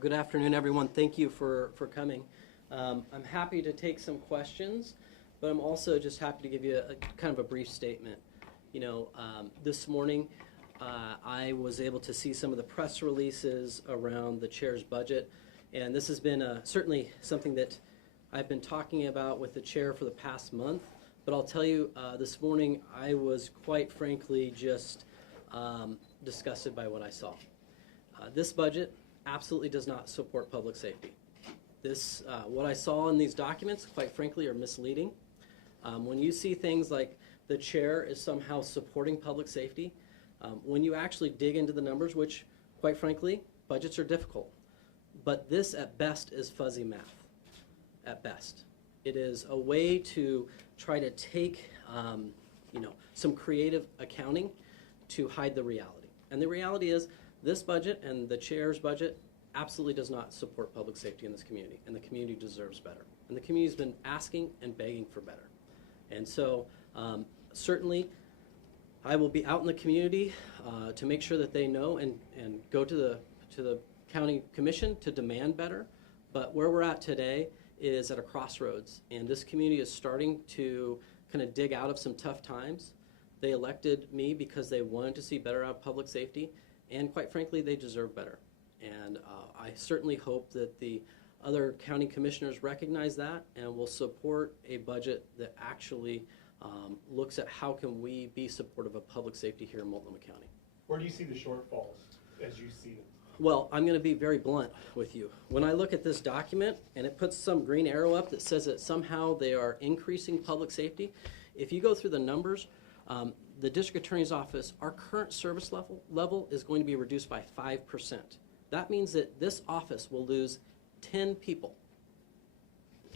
Good afternoon, everyone. Thank you for coming. I'm happy to take some questions, but I'm also just happy to give you a kind of a brief statement. This morning I was able to see some of the press releases around the chair's budget, and this has been certainly something that I've been talking about with the chair for the past month. But I'll tell you, this morning I was quite frankly just disgusted by what I saw. This budget absolutely does not support public safety. What I saw in these documents, quite frankly, are misleading. When you see things like the chair is somehow supporting public safety, when you actually dig into the numbers, which, quite frankly, budgets are difficult, but this at best is fuzzy math, at best. It is a way to try to take some creative accounting to hide the reality. And the reality is this budget and the chair's budget absolutely does not support public safety in this community, and the community deserves better. And the community's been asking and begging for better. And so certainly I will be out in the community to make sure that they know and go to the county commission to demand better. But where we're at today is at a crossroads, and this community is starting to kind of dig out of some tough times. They elected me because they wanted to see better out of public safety, and quite frankly, they deserve better. And I certainly hope that the other county commissioners recognize that and will support a budget that actually looks at how can we be supportive of public safety here in Multnomah County. Where do you see the shortfalls as you see them? Well, I'm going to be very blunt with you. When I look at this document and it puts some green arrow up that says that somehow they are increasing public safety, if you go through the numbers, the district attorney's office, our current service level is going to be reduced by 5%. That means that this office will lose 10 people.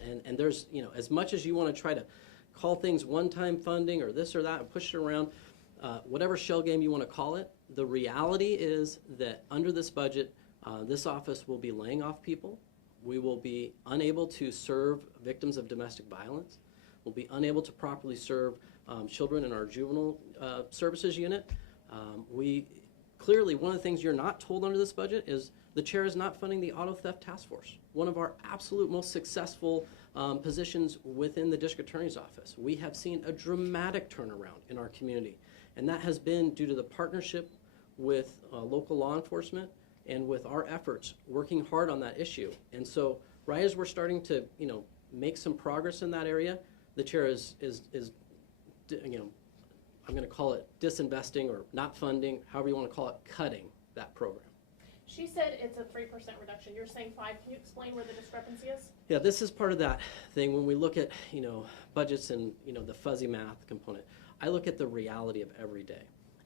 And there's, as much as you want to try to call things one-time funding or this or that and push it around, whatever shell game you want to call it, the reality is that under this budget, this office will be laying off people. We will be unable to serve victims of domestic violence. We'll be unable to properly serve children in our juvenile services unit. Clearly, one of the things you're not told under this budget is the chair is not funding the auto theft task force, one of our absolute most successful positions within the district attorney's office. We have seen a dramatic turnaround in our community, and that has been due to the partnership with local law enforcement and with our efforts working hard on that issue. And so right as we're starting to make some progress in that area, the chair is I'm going to call it disinvesting or not funding, however you want to call it, cutting that program. She said it's a 3% reduction. You're saying 5%. Can you explain where the discrepancy is? Yeah, this is part of that thing. When we look at budgets and the fuzzy math component, I look at the reality of every day.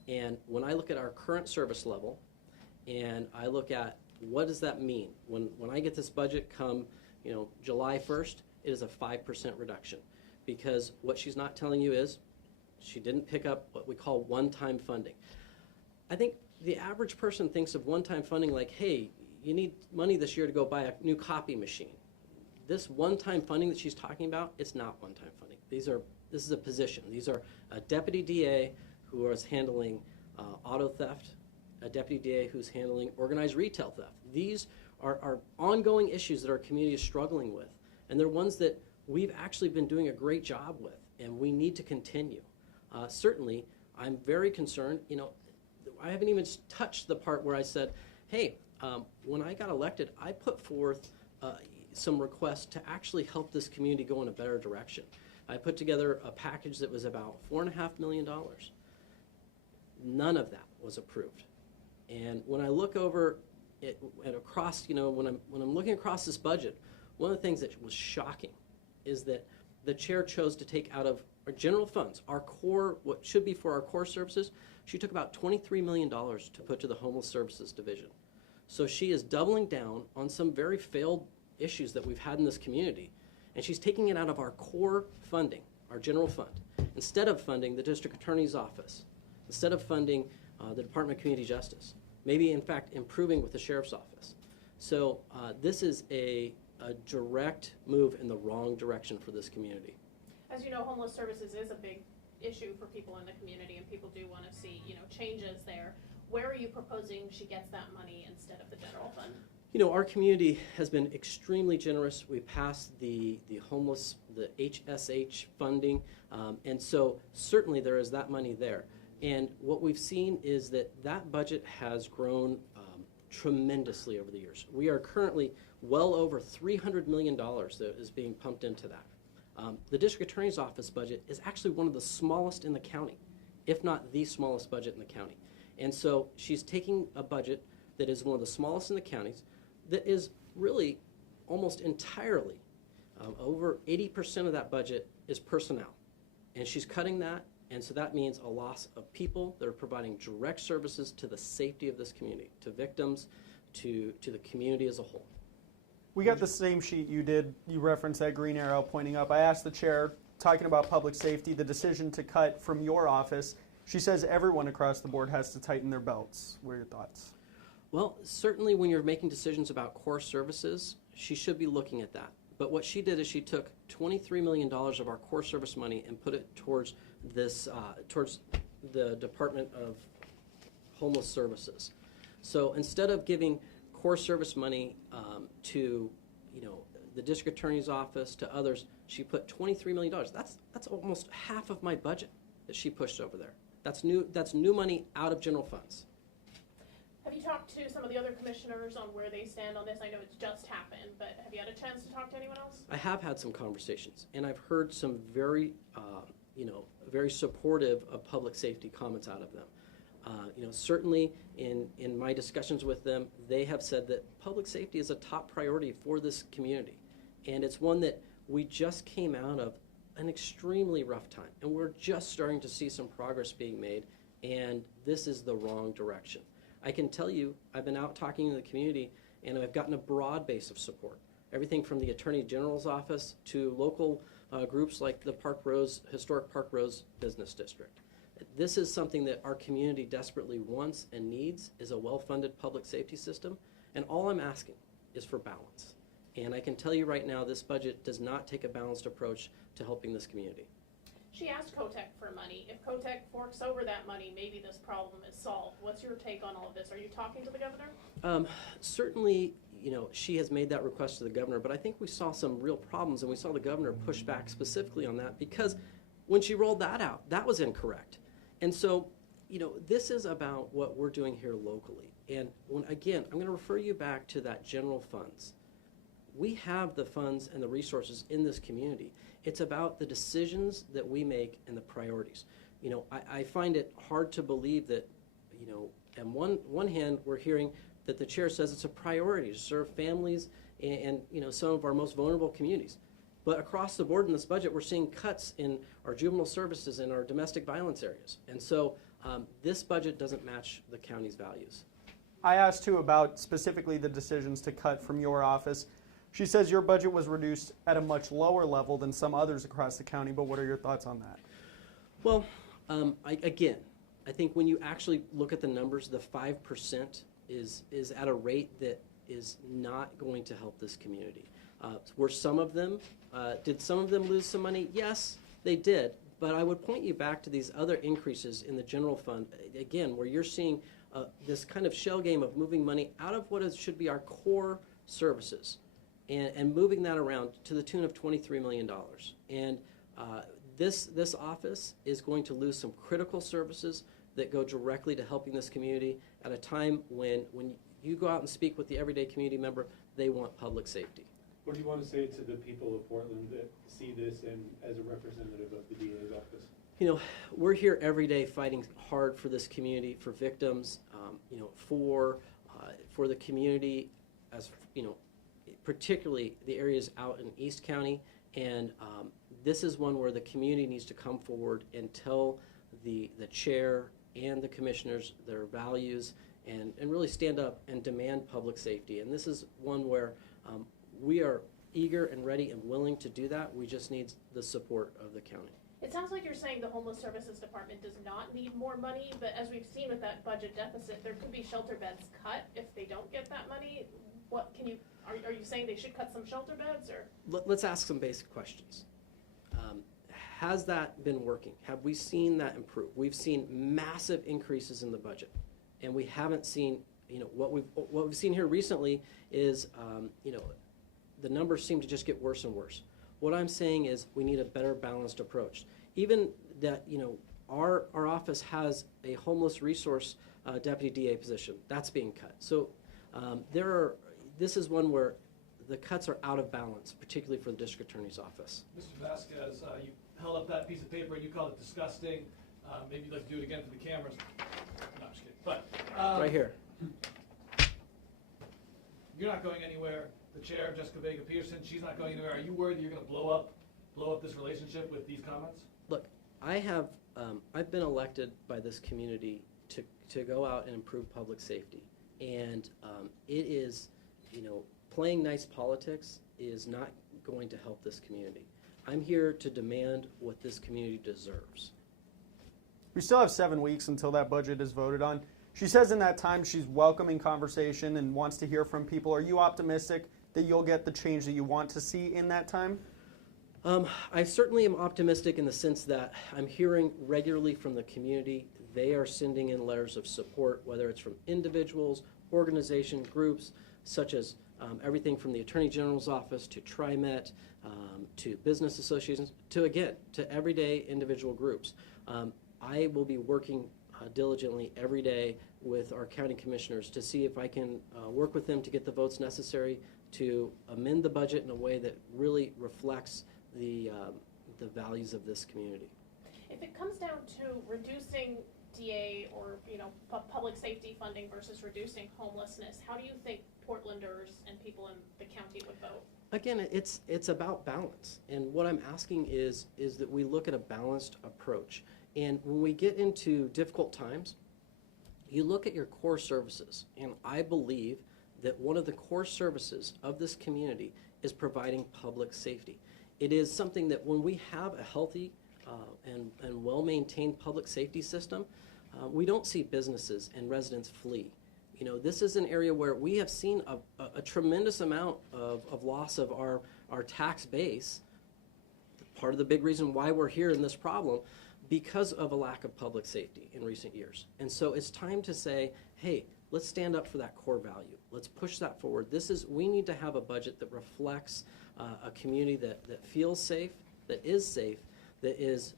And when I look at our current service level, and I look at what does that mean when I get this budget come July 1st, it is a 5% reduction, because what she's not telling you is she didn't pick up what we call one-time funding. I think the average person thinks of one-time funding like, hey, you need money this year to go buy a new copy machine. This one-time funding that she's talking about, it's not one-time funding. This is a position. These are a deputy DA who is handling auto theft, a deputy DA who's handling organized retail theft. These are ongoing issues that our community is struggling with, and they're ones that we've actually been doing a great job with, and we need to continue. Certainly, I'm very concerned. I haven't even touched the part where I said, hey, when I got elected, I put forth some requests to actually help this community go in a better direction. I put together a package that was about $4.5 million. None of that was approved. And when I look over it and across, when I'm looking across this budget, one of the things that was shocking is that the chair chose to take out of our general funds, our core, what should be for our core services, she took about $23 million to put to the homeless services division. So she is doubling down on some very failed issues that we've had in this community, and she's taking it out of our core funding, our general fund, instead of funding the district attorney's office, instead of funding the Department of Community Justice, maybe in fact improving with the sheriff's office. So this is a direct move in the wrong direction for this community. As you know, homeless services is a big issue for people in the community, and people do want to see changes there. Where are you proposing she gets that money instead of the general fund? Our community has been extremely generous. We passed the HSH funding, and so certainly there is that money there. And what we've seen is that budget has grown tremendously over the years. We are currently well over $300 million that is being pumped into that. The district attorney's office budget is actually one of the smallest in the county, if not the smallest budget in the county. And so she's taking a budget that is one of the smallest in the counties, that is really almost entirely, over 80% of that budget is personnel. And she's cutting that, and so that means a loss of people that are providing direct services to the safety of this community, to victims, to the community as a whole. We got the same sheet you did. You referenced that green arrow pointing up. I asked the chair, talking about public safety, the decision to cut from your office. She says everyone across the board has to tighten their belts. What are your thoughts? Well, certainly when you're making decisions about core services, she should be looking at that. But what she did is she took $23 million of our core service money and put it towards towards the Department of Homeless Services. So instead of giving core service money to the district attorney's office, to others, she put $23 million. That's almost half of my budget that she pushed over there. That's new money out of general funds. Have you talked to some of the other commissioners on where they stand on this? I know it's just happened, but have you had a chance to talk to anyone else? I have had some conversations, and I've heard some very, very supportive of public safety comments out of them. Certainly in my discussions with them, they have said that public safety is a top priority for this community, and it's one that we just came out of an extremely rough time, and we're just starting to see some progress being made, and this is the wrong direction. I can tell you, I've been out talking in the community, and I've gotten a broad base of support. Everything from the Attorney General's office to local groups like the Historic Park Rose Business District. This is something that our community desperately wants and needs, is a well-funded public safety system, and all I'm asking is for balance. And I can tell you right now, this budget does not take a balanced approach to helping this community. She asked COTEC for money. If COTEC forks over that money, maybe this problem is solved. What's your take on all of this? Are you talking to the governor? Certainly, she has made that request to the governor, but I think we saw some real problems, and we saw the governor push back specifically on that, because when she rolled that out, that was incorrect. And so, this is about what we're doing here locally. And again, I'm going to refer you back to that general funds. We have the funds and the resources in this community. It's about the decisions that we make and the priorities. I find it hard to believe that, on one hand, we're hearing that the chair says it's a priority to serve families and some of our most vulnerable communities. But across the board in this budget, we're seeing cuts in our juvenile services and our domestic violence areas. And so this budget doesn't match the county's values. I asked too about specifically the decisions to cut from your office. She says your budget was reduced at a much lower level than some others across the county, but what are your thoughts on that? Well, I think when you actually look at the numbers, the 5% is at a rate that is not going to help this community. Did some of them lose some money? Yes, they did. But I would point you back to these other increases in the general fund, again, where you're seeing this kind of shell game of moving money out of what should be our core services and moving that around to the tune of $23 million. And this office is going to lose some critical services that go directly to helping this community at a time when you go out and speak with the everyday community member, they want public safety. What do you want to say to the people of Portland that see this and as a representative of the DA's office? We're here every day fighting hard for this community, for victims, for the community, as particularly the areas out in East County. And this is one where the community needs to come forward and tell the chair and the commissioners their values and really stand up and demand public safety. And this is one where we are eager and ready and willing to do that. We just need the support of the county. It sounds like you're saying the Homeless Services Department does not need more money, but as we've seen with that budget deficit, there could be shelter beds cut if they don't get that money. Are you saying they should cut some shelter beds, or? Let's ask some basic questions. Has that been working? Have we seen that improve? We've seen massive increases in the budget, and we haven't seen what we've seen here recently is, the numbers seem to just get worse and worse. What I'm saying is we need a better balanced approach. Even that, our office has a homeless resource deputy DA position. That's being cut. So this is one where the cuts are out of balance, particularly for the district attorney's office. Mr. Vasquez, you held up that piece of paper and you called it disgusting. Maybe you'd like to do it again for the cameras. No, I'm just kidding. But Right here. you're not going anywhere. The chair, Jessica Vega Pederson, she's not going anywhere. Are you worried that you're going to blow up this relationship with these comments? Look, I've been elected by this community to go out and improve public safety, and it is, playing nice politics is not going to help this community. I'm here to demand what this community deserves. We still have 7 weeks until that budget is voted on. She says in that time she's welcoming conversation and wants to hear from people. Are you optimistic that you'll get the change that you want to see in that time? I certainly am optimistic in the sense that I'm hearing regularly from the community. They are sending in letters of support, whether it's from individuals, organizations, groups, such as everything from the Attorney General's office to TriMet, to business associations, to everyday individual groups. I will be working diligently every day with our county commissioners to see if I can work with them to get the votes necessary to amend the budget in a way that really reflects the values of this community. If it comes down to reducing DA or public safety funding versus reducing homelessness, how do you think Portlanders and people in the county would vote? Again, it's about balance, and what I'm asking is that we look at a balanced approach. And when we get into difficult times, you look at your core services, and I believe that one of the core services of this community is providing public safety. It is something that when we have a healthy and well-maintained public safety system, we don't see businesses and residents flee. This is an area where we have seen a tremendous amount of loss of our tax base, part of the big reason why we're here in this problem, because of a lack of public safety in recent years. And so it's time to say, hey, let's stand up for that core value. Let's push that forward. We need to have a budget that reflects a community that feels safe, that is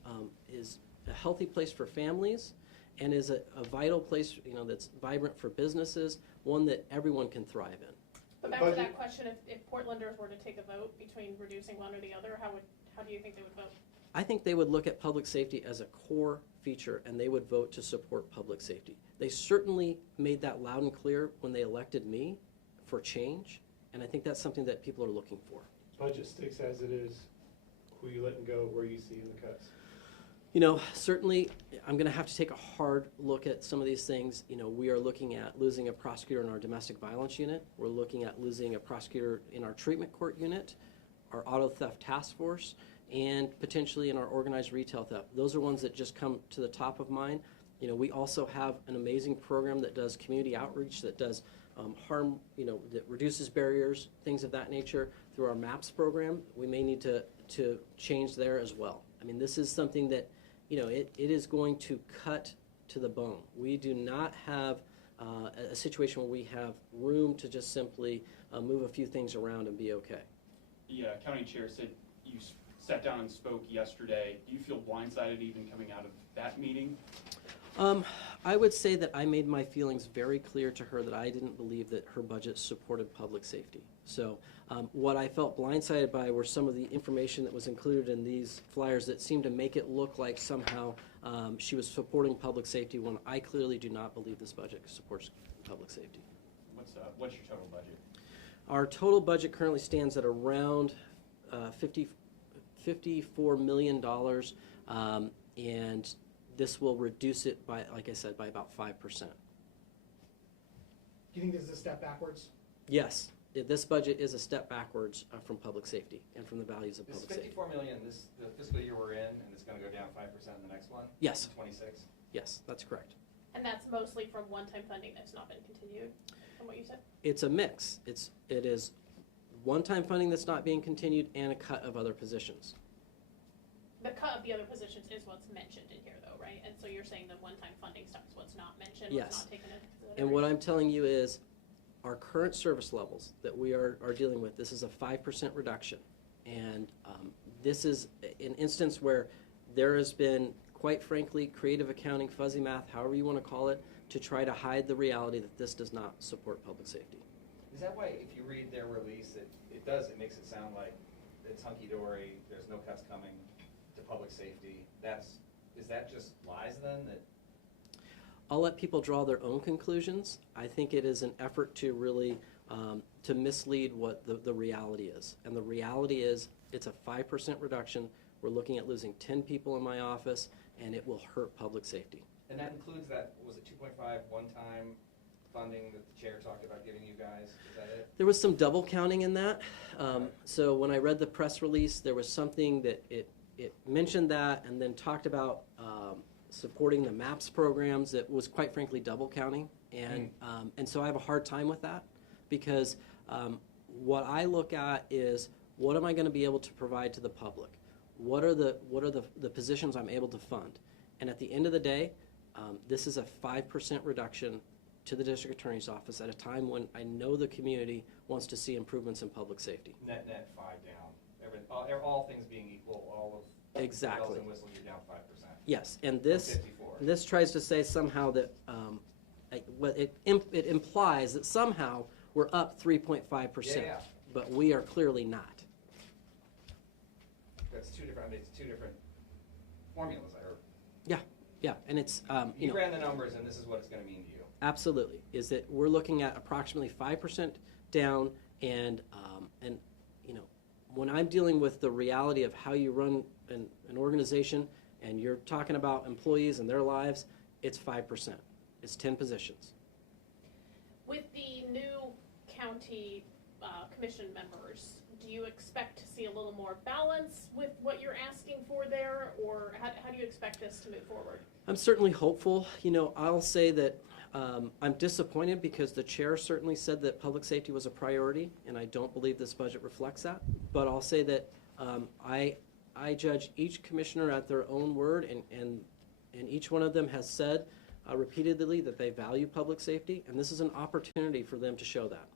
a healthy place for families, and is a vital place, that's vibrant for businesses, one that everyone can thrive in. But back to that question, if Portlanders were to take a vote between reducing one or the other, how do you think they would vote? I think they would look at public safety as a core feature, and they would vote to support public safety. They certainly made that loud and clear when they elected me for change, and I think that's something that people are looking for. Budget sticks as it is. Who you letting go? Where you seeing the cuts? Certainly I'm going to have to take a hard look at some of these things. We are looking at losing a prosecutor in our domestic violence unit. We're looking at losing a prosecutor in our treatment court unit, our auto theft task force, and potentially in our organized retail theft. Those are ones that just come to the top of mind. We also have an amazing program that does community outreach, that does harm, that reduces barriers, things of that nature through our MAPS program. We may need to change there as well. I mean, this is something that, it is going to cut to the bone. We do not have a situation where we have room to just simply move a few things around and be okay. The county chair said you sat down and spoke yesterday. Do you feel blindsided even coming out of that meeting? I would say that I made my feelings very clear to her that I didn't believe that her budget supported public safety. So what I felt blindsided by were some of the information that was included in these flyers that seemed to make it look like somehow she was supporting public safety when I clearly do not believe this budget supports public safety. What's your total budget? Our total budget currently stands at around $54 million, and this will reduce it by, like I said, by about 5%. Do you think this is a step backwards? Yes, this budget is a step backwards from public safety and from the values of public safety. This $54 million, the fiscal year we're in, and it's going to go down 5% in the next one? Yes. 26? Yes, that's correct. And that's mostly from one-time funding that's not been continued, from what you said? It's a mix. It is one-time funding that's not being continued and a cut of other positions. The cut of the other positions is what's mentioned in here, though, right? And And so you're saying the one-time funding stuff is what's not mentioned, Yes. what's not taken into consideration? And what I'm telling you is, our current service levels that we are dealing with, this is a 5% reduction. And this is an instance where there has been, quite frankly, creative accounting, fuzzy math, however you want to call it, to try to hide the reality that this does not support public safety. Is that why, if you read their release, it makes it sound like it's hunky-dory, there's no cuts coming to public safety? Is that just lies then? That I'll let people draw their own conclusions. I think it is an effort to really to mislead what the reality is. And the reality is it's a 5% reduction. We're looking at losing 10 people in my office, and it will hurt public safety. And that includes that, was it 2.5 one-time funding that the chair talked about giving you guys? Is that it? There was some double counting in that. So when I read the press release, there was something that it mentioned that and then talked about supporting the MAPS programs that was quite frankly double counting. And so I have a hard time with that because what I look at is what am I going to be able to provide to the public? What are the positions I'm able to fund? And at the end of the day, this is a 5% reduction to the district attorney's office at a time when I know the community wants to see improvements in public safety. Net 5 down. All things being equal, all of Exactly. bells and whistles, you're down 5%. Yes, and this 54. this tries to say somehow that it implies that somehow we're up 3.5%, Yeah. but we are clearly not. That's two different formulas I heard. Yeah, and it's You ran the numbers, and this is what it's going to mean to you. absolutely is that we're looking at approximately 5% down, and when I'm dealing with the reality of how you run an organization, and you're talking about employees and their lives, it's 5%. It's 10 positions. With the new county commission members, do you expect to see a little more balance with what you're asking for there, or how do you expect this to move forward? I'm certainly hopeful. I'll say that I'm disappointed because the chair certainly said that public safety was a priority, and I don't believe this budget reflects that. But I'll say that I judge each commissioner at their own word, and each one of them has said repeatedly that they value public safety, and this is an opportunity for them to show that.